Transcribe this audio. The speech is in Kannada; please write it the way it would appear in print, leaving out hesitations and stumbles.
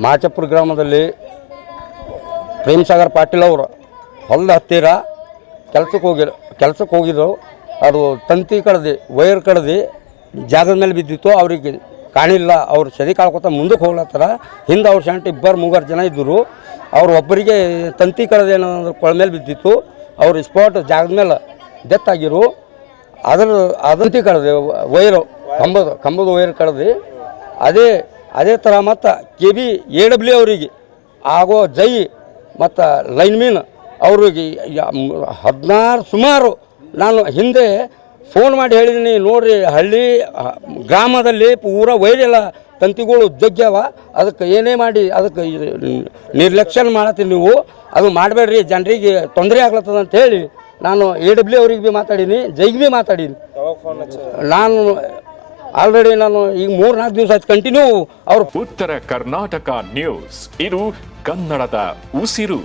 ಮಾಚಪುರ ಗ್ರಾಮದಲ್ಲಿ ಪ್ರೇಮಸಾಗರ್ ಪಾಟೀಲ್ ಅವರು ಹೊಲದ ಹತ್ತಿರ ಕೆಲಸಕ್ಕೆ ಹೋಗಿದ್ರು. ಅದು ತಂತಿ ಕಡ್ದು ವೈರ್ ಕಡ್ದು ಜಾಗದ ಮೇಲೆ ಬಿದ್ದಿತ್ತು. ಅವರಿಗೆ ಕಾಣಿಲ್ಲ. ಅವ್ರು ಸದಿ ಕಾಳ್ಕೊತ ಮುಂದಕ್ಕೆ ಹೋಗ್ಲತ್ತಾರ. ಹಿಂದೆ ಅವ್ರ ಶಂಟ ಮೂವರು ಜನ ಇದ್ದರು. ಅವ್ರು ಒಬ್ಬರಿಗೆ ತಂತಿ ಕಡ್ದು ಏನಾದ್ರು ಕೊಳ ಮೇಲೆ ಬಿದ್ದಿತ್ತು. ಅವ್ರು ಸ್ಪಾಟ್ ಜಾಗದ ಮೇಲೆ ಡೆತ್ ಆಗಿರು. ಅದಂತಿ ಕಡ್ದು ವೈರು ಕಂಬದ ವೈರ್ ಕಡ್ದು ಅದೇ ಥರ ಮತ್ತು KBAW ಅವರಿಗೆ ಆಗೋ ಜೈ ಮತ್ತು ಲೈನ್ಮೀನ್ ಅವ್ರಿಗೆ 16 ಸುಮಾರು ನಾನು ಹಿಂದೆ ಫೋನ್ ಮಾಡಿ ಹೇಳಿದ್ದೀನಿ, ನೋಡಿರಿ ಹಳ್ಳಿ ಗ್ರಾಮದಲ್ಲಿ ಪೂರ ವೈರೆಲ್ಲ ತಂತಿಗಳು ಜಗ್ಗ್ಯಾವ, ಅದಕ್ಕೆ ಏನೇ ಮಾಡಿ ಅದಕ್ಕೆ ನಿರ್ಲಕ್ಷ್ಯ ಮಾಡತ್ತೀನಿ. ನೀವು ಅದು ಮಾಡಬೇಡ್ರಿ, ಜನರಿಗೆ ತೊಂದರೆ ಆಗ್ಲತ್ತದ ಅಂತ ಹೇಳಿ ನಾನು AW ಅವ್ರಿಗೆ ಭೀ ಮಾತಾಡೀನಿ, ಜೈಗೆ ಭೀ ಮಾತಾಡೀನಿ. ನಾನು ಆಲ್ರೆಡಿ ನಾನು ಈಗ 3-4 ದಿವಸ ಆಯ್ತು ಕಂಟಿನ್ಯೂ ಅವರು. ಉತ್ತರ ಕರ್ನಾಟಕ ನ್ಯೂಸ್, ಇದು ಕನ್ನಡದ ಉಸಿರು.